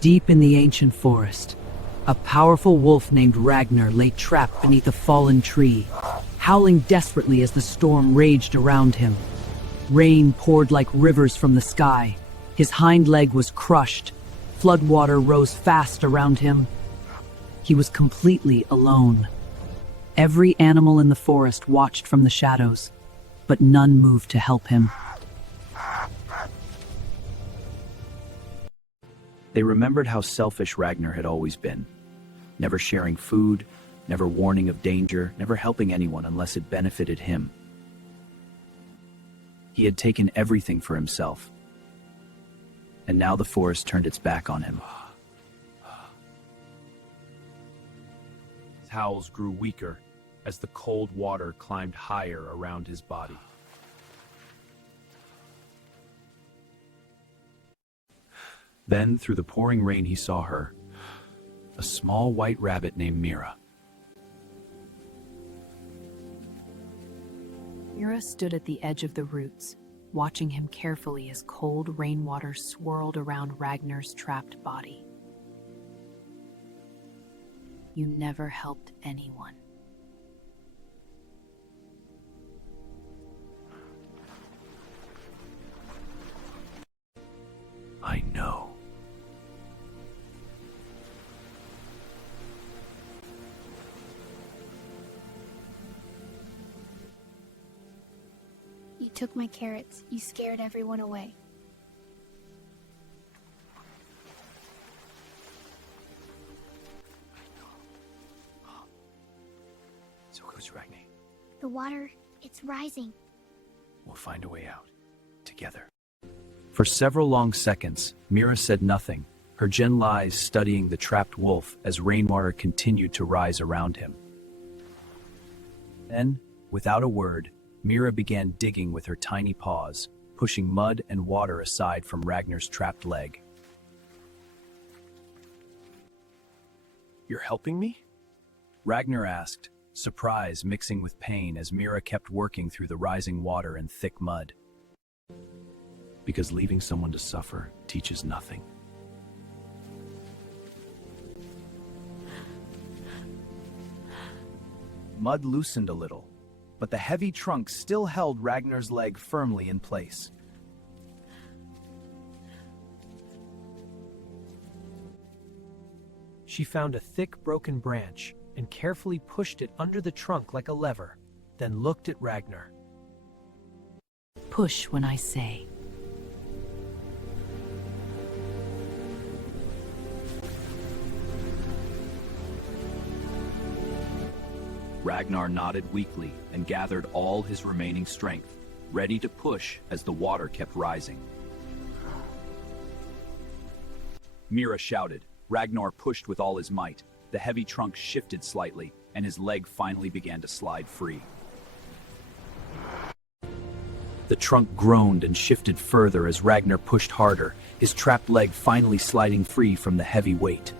Deep in the ancient forest, a powerful wolf named Ragnar lay trapped beneath a fallen tree, howling desperately as the storm raged around him. Rain poured like rivers from the sky. His hind leg was crushed. Floodwater rose fast around him. He was completely alone. Every animal in the forest watched from the shadows, but none moved to help him. They remembered how selfish Ragnar had always been, never sharing food, never warning of danger, never helping anyone unless it benefited him. He had taken everything for himself, and now the forest turned its back on him. His howls grew weaker as the cold water climbed higher around his body. Then, through the pouring rain, he saw her, a small white rabbit named Mira. Mira stood at the edge of the roots, watching him carefully as cold rainwater swirled around Ragnar's trapped body. You never helped anyone. I know. You took my carrots. You scared everyone away. So goes Ragnar. The water, it's rising. We'll find a way out, together. For several long seconds, Mira said nothing, her gentle eyes studying the trapped wolf as rainwater continued to rise around him. Then, without a word, Mira began digging with her tiny paws, pushing mud and water aside from Ragnar's trapped leg. You're helping me? Ragnar asked, surprise mixing with pain as Mira kept working through the rising water and thick mud. Because leaving someone to suffer teaches nothing. Mud loosened a little, but the heavy trunk still held Ragnar's leg firmly in place. She found a thick, broken branch and carefully pushed it under the trunk like a lever, then looked at Ragnar. Push when I say. Ragnar nodded weakly and gathered all his remaining strength, ready to push as the water kept rising. Mira shouted. Ragnar pushed with all his might. The heavy trunk shifted slightly, and his leg finally began to slide free. The trunk groaned and shifted further as Ragnar pushed harder, his trapped leg finally sliding free from the heavy weight.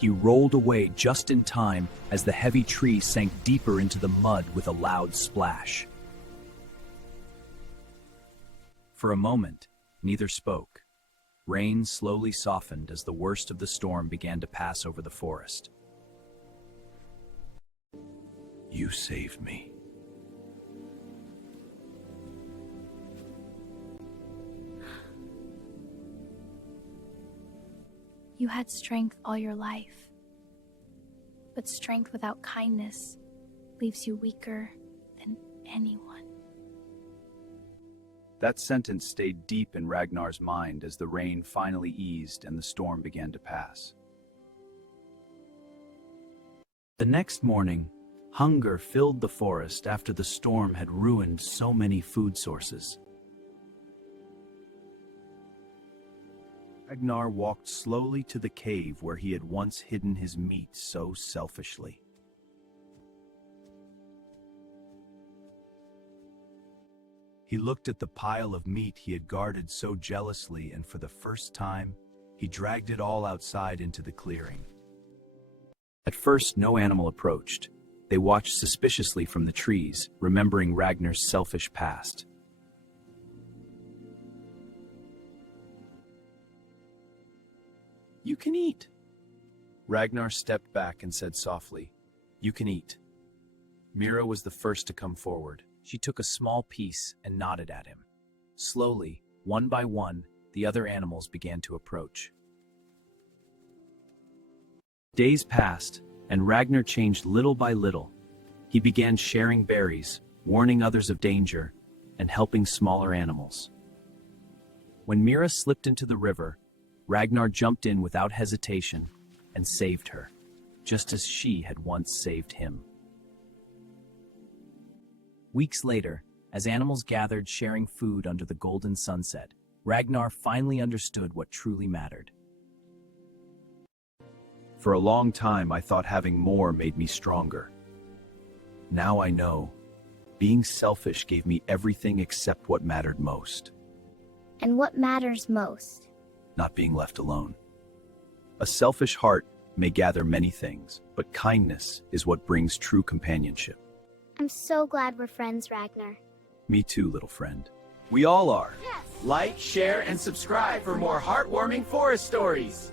He rolled away just in time as the heavy tree sank deeper into the mud with a loud splash. For a moment, neither spoke. Rain slowly softened as the worst of the storm began to pass over the forest. You saved me. You had strength all your life. But strength without kindness leaves you weaker than anyone. That sentence stayed deep in Ragnar's mind as the rain finally eased and the storm began to pass. The next morning, hunger filled the forest after the storm had ruined so many food sources. Ragnar walked slowly to the cave where he had once hidden his meat so selfishly. He looked at the pile of meat he had guarded so jealously, and for the first time, he dragged it all outside into the clearing. At first, no animal approached. They watched suspiciously from the trees, remembering Ragnar's selfish past. You can eat. Ragnar stepped back and said softly, "You can eat." Mira was the first to come forward. She took a small piece and nodded at him. Slowly, one by one, the other animals began to approach. Days passed, and Ragnar changed little by little. He began sharing berries, warning others of danger, and helping smaller animals. When Mira slipped into the river, Ragnar jumped in without hesitation and saved her, just as she had once saved him. Weeks later, as animals gathered sharing food under the golden sunset, Ragnar finally understood what truly mattered. For a long time, I thought having more made me stronger. Now I know. Being selfish gave me everything except what mattered most. And what matters most? Not being left alone. A selfish heart may gather many things, but kindness is what brings true companionship. I'm so glad we're friends, Ragnar. Me too, little friend. We all are. Like, share, and subscribe for more heartwarming forest stories.